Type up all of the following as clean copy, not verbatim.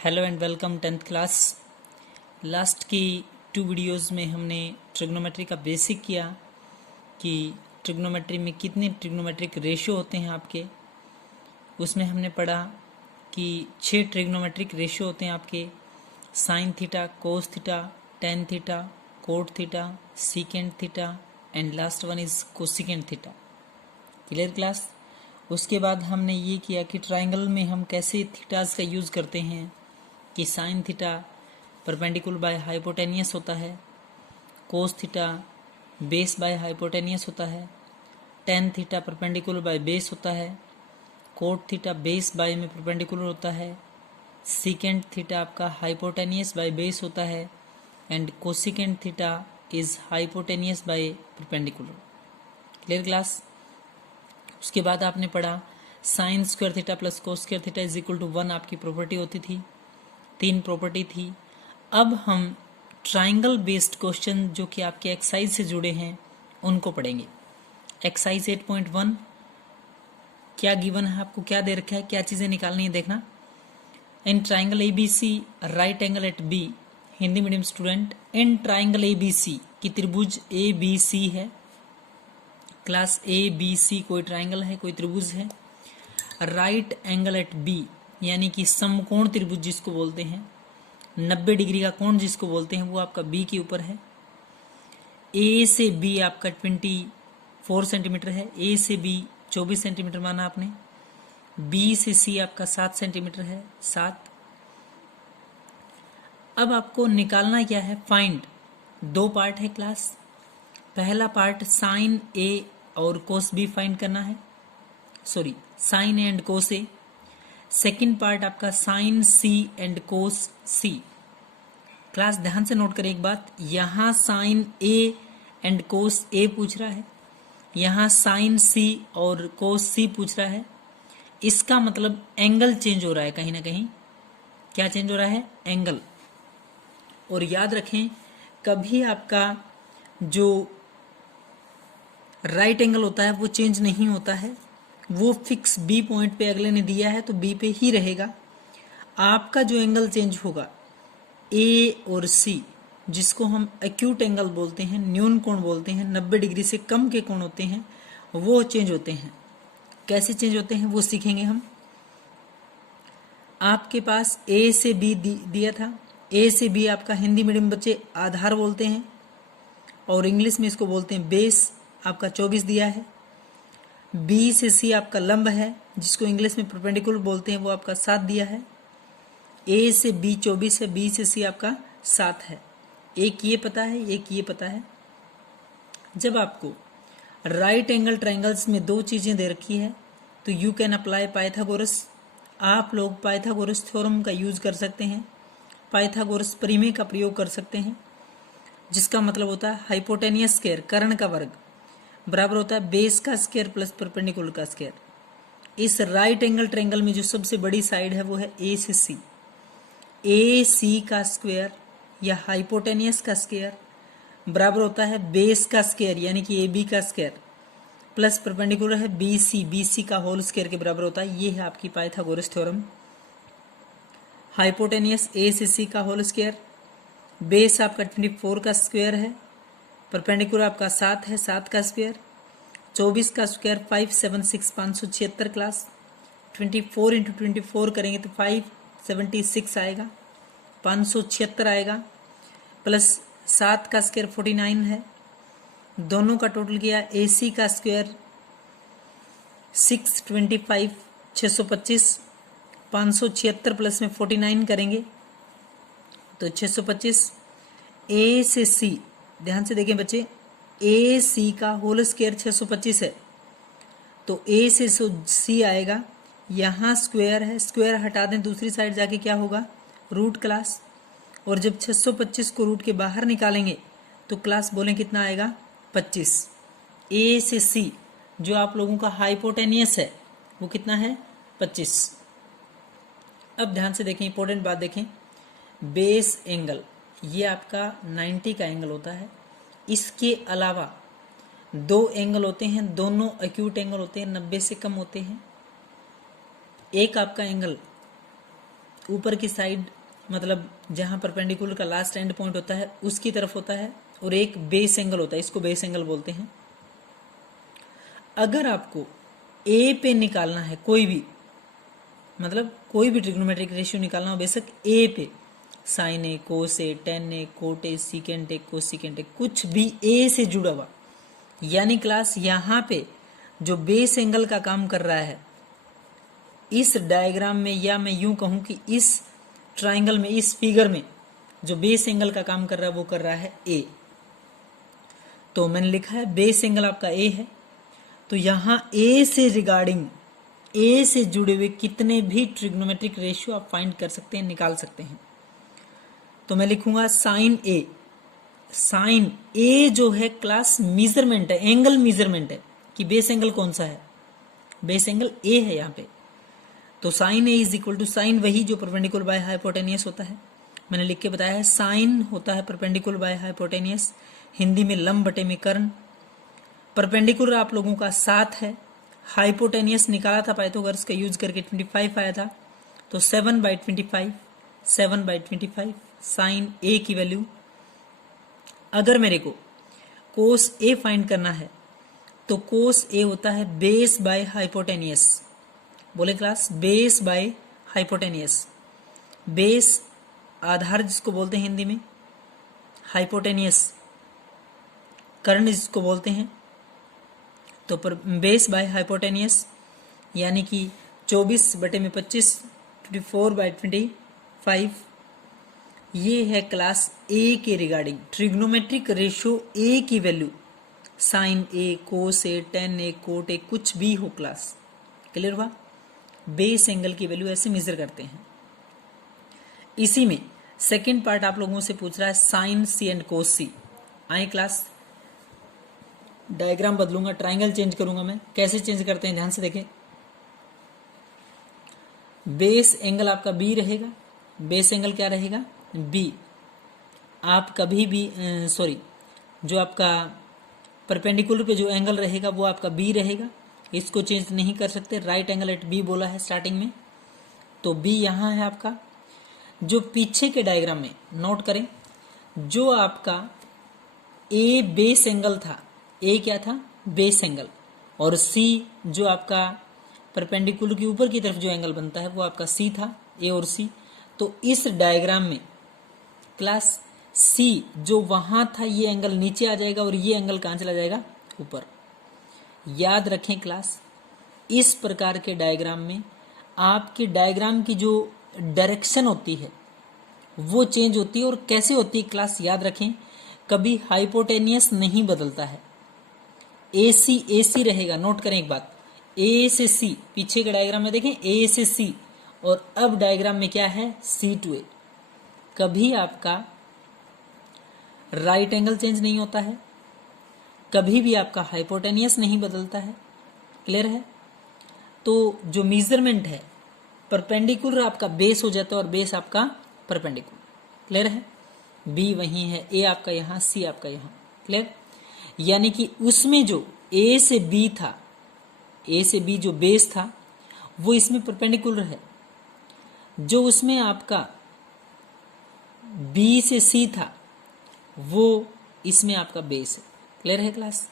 Hello and welcome 10th class. Last की 2 videos में हमने ट्रिग्नोमेट्री का बेसिक किया कि ट्रिग्नोमेट्री में कितने ट्रिग्नोमेट्रिक रेशियो होते हैं आपके। उसमें हमने पढ़ा कि 6 ट्रिग्नोमेट्रिक रेशियो होते हैं आपके: sine theta, cos theta, tan theta, cot theta, secant theta and last one is cosecant theta. Clear class. उसके बाद हमने ये किया कि ट्राइंगल में हम कैसे थीटाज का यूज़ करते हैं कि sine theta perpendicular by hypotenuse होता है, cos theta base by hypotenuse होता है, tan theta perpendicular by base होता है, कोट थीटा बेस बाय में परपेंडिकुलर होता है, सीकेंट थीटा आपका हाइपोटेनियस बाय बेस होता है and cosecant theta is hypotenuse by perpendicular. Clear class. उसके बाद आपने पढ़ा sine square theta plus cos square theta is equal to 1 आपकी प्रॉपर्टी होती थी, 3 प्रॉपर्टी थी। अब हम ट्राइंगल बेस्ड क्वेश्चन जो कि आपके एक्सरसाइज से जुड़े हैं उनको पढ़ेंगे। एक्सरसाइज 8.1 क्या गिवन है आपको, क्या दे रखा है, क्या चीज़ें निकालनी है देखना। In triangle A B C right angle at B, Hindi medium student, in triangle A B C की त्रिभुज ए बी सी है। क्लास ए बी सी कोई ट्राइंगल है, कोई त्रिभुज है। राइट एंगल एट बी यानी कि समकोण त्रिभुज जिसको बोलते हैं, 90 डिग्री का कोण जिसको बोलते हैं, वो आपका बी के ऊपर है। ए से बी आपका 24 सेंटीमीटर है, ए से बी 24 सेंटीमीटर माना आपने। बी से सी आपका 7 सेंटीमीटर है, 7। अब आपको निकालना क्या है, फाइंड। 2 पार्ट है क्लास। पहला पार्ट साइन ए और कोस बी फाइंड करना है, sorry sine A and cos A. Second part आपका sine C and cos C. Class ध्यान से नोट करें एक बात, यहाँ साइन ए एंड कोस ए पूछ रहा है, यहाँ साइन सी और कोस सी पूछ रहा है। इसका मतलब एंगल चेंज हो रहा है कहीं ना कहीं। क्या चेंज हो रहा है, एंगल। और याद रखें कभी आपका जो राइट एंगल होता है वो चेंज नहीं होता है, वो फिक्स बी पॉइंट पे अगले ने दिया है तो बी पे ही रहेगा। आपका जो एंगल चेंज होगा ए और सी, जिसको हम एक्यूट एंगल बोलते हैं, न्यून कोण बोलते हैं, 90 डिग्री से कम के कोण होते हैं, वो चेंज होते हैं। कैसे चेंज होते हैं वो सीखेंगे हम। आपके पास ए से बी दिया था। ए से बी आपका हिंदी मीडियम बच्चे आधार बोलते हैं और इंग्लिश में इसको बोलते हैं बेस, आपका 24 दिया है। बी से सी आपका लंब है जिसको इंग्लिश में परपेंडिकुलर बोलते हैं, वो आपका 7 दिया है। ए से बी 24 है, बी से सी आपका 7 है। एक ये पता है, एक ये पता है। जब आपको राइट एंगल ट्रायंगल्स में 2 चीज़ें दे रखी है तो यू कैन अप्लाई पाइथागोरस। आप लोग पाइथागोरस थ्योरम का यूज कर सकते हैं, पाइथागोरस परिमेय का प्रयोग कर सकते हैं, जिसका मतलब होता है हाइपोटेनियस स्क्वायर, कर्ण का वर्ग, बराबर होता है बेस का स्क्वायर प्लस परपेंडिकुलर का स्क्वायर। इस राइट एंगल ट्रायंगल में जो सबसे बड़ी साइड है वो है ए से सी। ए सी का स्क्वायर या हाइपोटेनियस का स्क्वायर बराबर होता है बेस का स्क्वायर यानी कि ए बी का स्क्वायर प्लस परपेंडिकुलर है बी सी का होल स्क्वायर के बराबर होता है। ये है आपकी पाइथागोरस थ्योरम। हाइपोटेनियस ए से सी का होल स्क्वायर, बेस आपका 24 का स्क्वायर है, परपेंडिकुलर आपका 7 है, 7 का स्क्वायर, 24 का स्क्वायर 576 576 क्लास। 24 इंटू 24 करेंगे तो 576 आएगा, 576 आएगा, प्लस 7 का स्क्वायर 49 है। दोनों का टोटल किया ए सी का स्क्वायर 625 625, 576 प्लस में 49 करेंगे तो 625। ए से सी, ध्यान से देखें बच्चे, ए सी का होल स्क्वायर 625 है तो ए से सी आएगा, यहाँ स्क्वायर है, स्क्वायर हटा दें दूसरी साइड जाके क्या होगा, रूट क्लास। और जब 625 को रूट के बाहर निकालेंगे तो क्लास बोलें कितना आएगा, 25। ए से सी जो आप लोगों का हाइपोटेनियस है वो कितना है, 25। अब ध्यान से देखें, इंपॉर्टेंट बात देखें, बेस एंगल ये आपका 90 का एंगल होता है। इसके अलावा 2 एंगल होते हैं, दोनों एक्यूट एंगल होते हैं, 90 से कम होते हैं। एक आपका एंगल ऊपर की साइड मतलब जहाँ परपेंडिकुलर का लास्ट एंड पॉइंट होता है उसकी तरफ होता है, और एक बेस एंगल होता है, इसको बेस एंगल बोलते हैं। अगर आपको ए पे निकालना है कोई भी, मतलब कोई भी ट्रिग्नोमेट्रिक रेशियो निकालना हो, बेशक ए पे, sine A, cos A, tan A, cot A, secant A, cosecant A, कुछ भी ए से जुड़ा हुआ, यानी क्लास यहाँ पे जो बेस एंगल का काम कर रहा है इस डायग्राम में, या मैं यूं कहूं कि इस ट्राइंगल में, इस फिगर में जो बेस एंगल का काम कर रहा है वो कर रहा है ए। तो मैंने लिखा है बेस एंगल आपका ए है, तो यहां ए से रिगार्डिंग, ए से जुड़े हुए कितने भी ट्रिग्नोमेट्रिक रेशियो आप फाइंड कर सकते हैं, निकाल सकते हैं। तो मैं लिखूंगा साइन ए। साइन ए जो है क्लास मेजरमेंट है, एंगल मेजरमेंट है कि बेस एंगल कौन सा है, बेस एंगल ए है यहाँ पे। तो sine A is equal to, sine वही जो परपेंडिकुलर बाय हाइपोटेनियस होता है, मैंने लिख के बताया है। साइन होता है परपेंडिकुलर बाय हाइपोटेनियस, हिंदी में लंब बटे में कर्ण। परपेंडिकुलर आप लोगों का 7 है, हाइपोटेनियस निकाला था पाइथागोरस का यूज करके 25 आया था, तो 7/25, 7/25 साइन ए की वैल्यू। अगर मेरे को कोस ए फाइंड करना है तो कोस ए होता है बेस बाय हाइपोटेनियस। बोले class, base by hypotenuse. Base आधार जिसको बोलते हैं हिंदी में, हाइपोटेनियस कर्ण जिसको बोलते हैं। तो बेस बाय हाइपोटेनियस यानी कि 24/25, 24/25, ये है क्लास ए के रिगार्डिंग ट्रिग्नोमेट्रिक रेशियो ए की value. Sine A, cos A, tan A, cot A, कुछ भी हो क्लास, क्लियर हुआ। बेस एंगल की वैल्यू ऐसे मेजर करते हैं। इसी में सेकंड पार्ट आप लोगों से पूछ रहा है साइन सी एंड कोस सी। आए क्लास, डायग्राम बदलूंगा, ट्राइंगल चेंज करूंगा मैं। कैसे चेंज करते हैं ध्यान से देखें। बेस एंगल आपका बी रहेगा, बेस एंगल क्या रहेगा, बी। आप कभी भी जो आपका परपेंडिकुलर पे जो एंगल रहेगा वो आपका बी रहेगा, इसको चेंज नहीं कर सकते। राइट एंगल एट बी बोला है स्टार्टिंग में, तो बी यहाँ है आपका। जो पीछे के डायग्राम में नोट करें, जो आपका ए बेस एंगल था, ए क्या था, बेस एंगल, और सी जो आपका परपेंडिकुलर के ऊपर की तरफ जो एंगल बनता है वो आपका सी था, ए और सी। तो इस डायग्राम में क्लास सी जो वहां था ये एंगल नीचे आ जाएगा और ये एंगल कहां चला जाएगा, ऊपर। याद रखें क्लास, इस प्रकार के डायग्राम में आपके डायग्राम की जो डायरेक्शन होती है वो चेंज होती है। और कैसे होती है क्लास, याद रखें, कभी हाइपोटेनियस नहीं बदलता है, AC रहेगा। नोट करें एक बात, ए से सी, पीछे के डायग्राम में देखें ए से सी, और अब डायग्राम में क्या है, सी टू ए। कभी आपका राइट एंगल चेंज नहीं होता है, कभी भी आपका हाइपोटेनियस नहीं बदलता है, क्लियर है। तो जो मेजरमेंट है, परपेंडिकुलर आपका बेस हो जाता है और बेस आपका परपेंडिकुलर, क्लियर है। बी वही है, ए आपका यहाँ, सी आपका यहाँ, क्लियर। यानी कि उसमें जो ए से बी था, ए से बी जो बेस था वो इसमें परपेंडिकुलर है। जो उसमें आपका बी से सी था वो इसमें आपका बेस है, क्लियर है क्लास।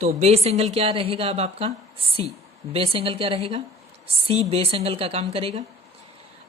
तो बेस एंगल क्या रहेगा अब आपका, सी। बेस एंगल क्या रहेगा, सी बेस एंगल का काम करेगा।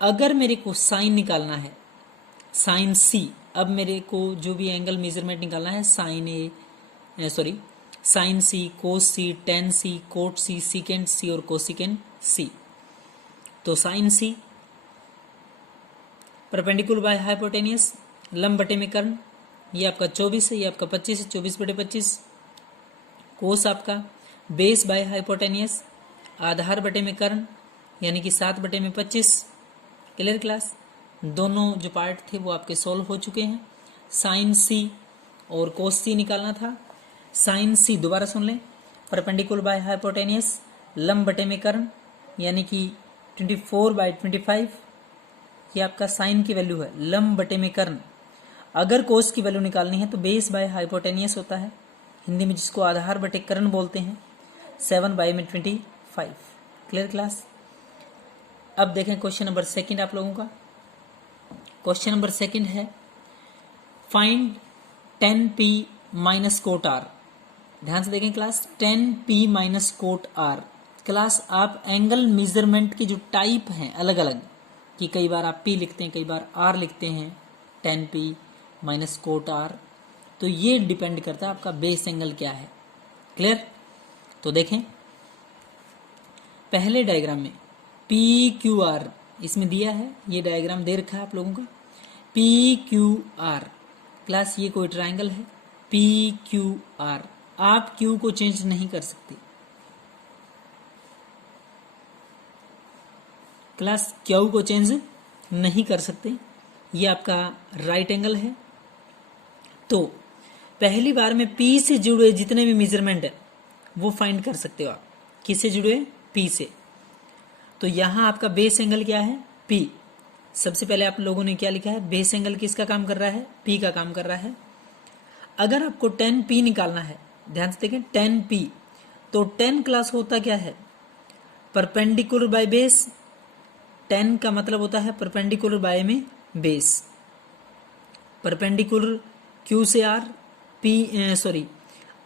अगर मेरे को साइन निकालना है, साइन सी, अब मेरे को जो भी एंगल मेजरमेंट निकालना है, sine C, cos C, tan C, cot C, secant C और कोसिकेंट सी। तो sine C perpendicular by hypotenuse, लंब बटे में कर्ण, ये आपका 24 है, ये आपका 25 है, 24/25। कोस आपका बेस बाय हाइपोटेनियस, आधार बटे में कर्ण, यानी कि 7/25, क्लियर क्लास। दोनों जो पार्ट थे वो आपके सॉल्व हो चुके हैं। साइन सी और कोस सी निकालना था। साइन सी दोबारा सुन लें, परपेंडिकुलर बाय हाइपोटेनियस, लंब बटे में कर्ण, यानी कि 24/25, ये आपका साइन की वैल्यू है, लंब बटे में कर्ण। अगर कोस की वैल्यू निकालनी है तो बेस बाय हाइपोटेनियस होता है, हिंदी में जिसको आधार बटे कर्ण बोलते हैं, 7/25, क्लियर क्लास। अब देखें क्वेश्चन नंबर सेकंड आप लोगों का। क्वेश्चन नंबर सेकंड है find 10p minus cot R. ध्यान से देखें class, 10p minus cot R. Class आप एंगल मेजरमेंट की जो टाइप हैं अलग अलग, कि कई बार आप p लिखते हैं, कई बार r लिखते हैं, 10p माइनस कोट आर, तो ये डिपेंड करता है आपका बेस एंगल क्या है। क्लियर? तो देखें पहले डायग्राम में पी क्यू आर इसमें दिया है, ये डायग्राम दे रखा है आप लोगों का, पी क्यू आर। क्लास ये कोई ट्रायंगल है, पी क्यू आर। आप क्यू को चेंज नहीं कर सकते क्लास, क्यू को चेंज नहीं कर सकते। ये आपका राइट एंगल है। तो पहली बार में पी से जुड़े जितने भी मेजरमेंट है वो फाइंड कर सकते हो आप। किससे जुड़े? पी से। तो यहां आपका बेस एंगल क्या है? पी। सबसे पहले आप लोगों ने क्या लिखा है? बेस एंगल किसका काम कर रहा है? पी का काम कर रहा है। अगर आपको 10p निकालना है, ध्यान से देखें 10p, तो 10 क्लास होता क्या है? Perpendicular by base. 10 का मतलब होता है परपेंडिकुलर बाय में बेस। परपेंडिकुलर क्यू से आर,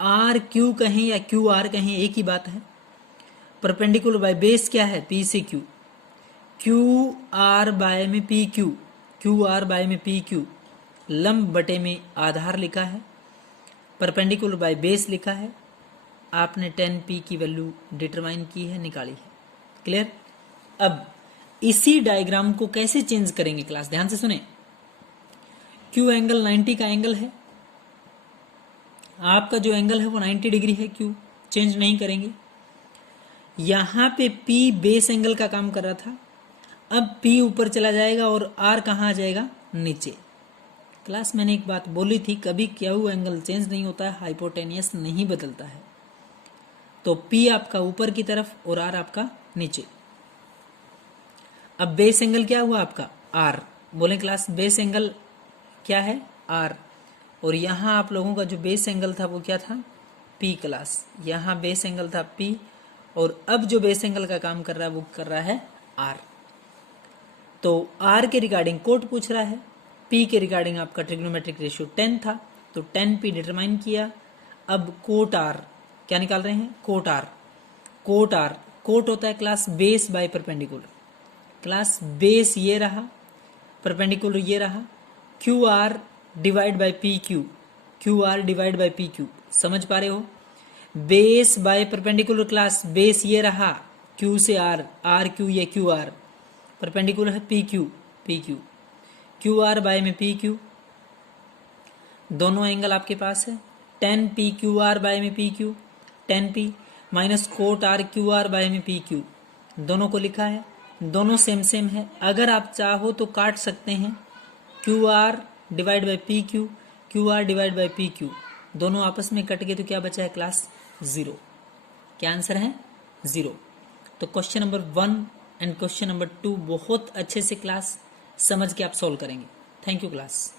आर क्यू कहें या क्यू आर कहें एक ही बात है। परपेंडिकुलर बाय बेस क्या है? पी से क्यू। क्यू आर बाय में P Q, Q R by में पी क्यू। लंब बटे में आधार लिखा है, परपेंडिकुलर बाय बेस लिखा है। आपने 10p की वैल्यू डिटरमाइन की है, निकाली है। क्लियर? अब इसी डायग्राम को कैसे चेंज करेंगे क्लास? ध्यान से सुने। क्यू एंगल 90 का एंगल है, आपका जो एंगल है वो 90 डिग्री है, क्यू चेंज नहीं करेंगे। यहां पे P बेस एंगल का काम कर रहा था, अब P ऊपर चला जाएगा और R कहाँ आ जाएगा? नीचे। क्लास मैंने एक बात बोली थी, कभी क्यू एंगल चेंज नहीं होता है, हाइपोटेनियस नहीं बदलता है। तो P आपका ऊपर की तरफ और R आपका नीचे। अब बेस एंगल क्या हुआ आपका? R। बोले क्लास बेस एंगल क्या है? R। और यहां आप लोगों का जो बेस एंगल था वो क्या था? P। क्लास यहां बेस एंगल था P, और अब जो बेस एंगल का काम कर रहा है वो कर रहा है R। तो R के रिगार्डिंग कोट पूछ रहा है, P के रिगार्डिंग आपका ट्रिग्नोमेट्रिक रेशियो 10 था, तो 10p डिटरमाइन किया। अब कोट R क्या निकाल रहे हैं? Cot R। Cot R, cot होता है class base by perpendicular. Class base ये रहा, परपेंडिकुलर ये रहा, Q R divide by P Q, Q R divide by P Q. समझ पा रहे हो? Base by perpendicular, class base ये रहा, क्यू से आर, आर क्यू ये क्यू आर, परपेंडिकुलर है P Q, P Q, Q R by में पी क्यू। दोनों एंगल आपके पास है, 10p क्यू आर बाय में P Q, 10p minus cot R Q R by में पी क्यू। दोनों को लिखा है, दोनों सेम सेम है। अगर आप चाहो तो काट सकते हैं, Q R divide by P Q, Q R divide by P Q. दोनों आपस में कट गए तो क्या बचा है क्लास? 0। क्या आंसर है? 0। तो question number 1 and question number 2 बहुत अच्छे से क्लास समझ के आप सॉल्व करेंगे। Thank you class.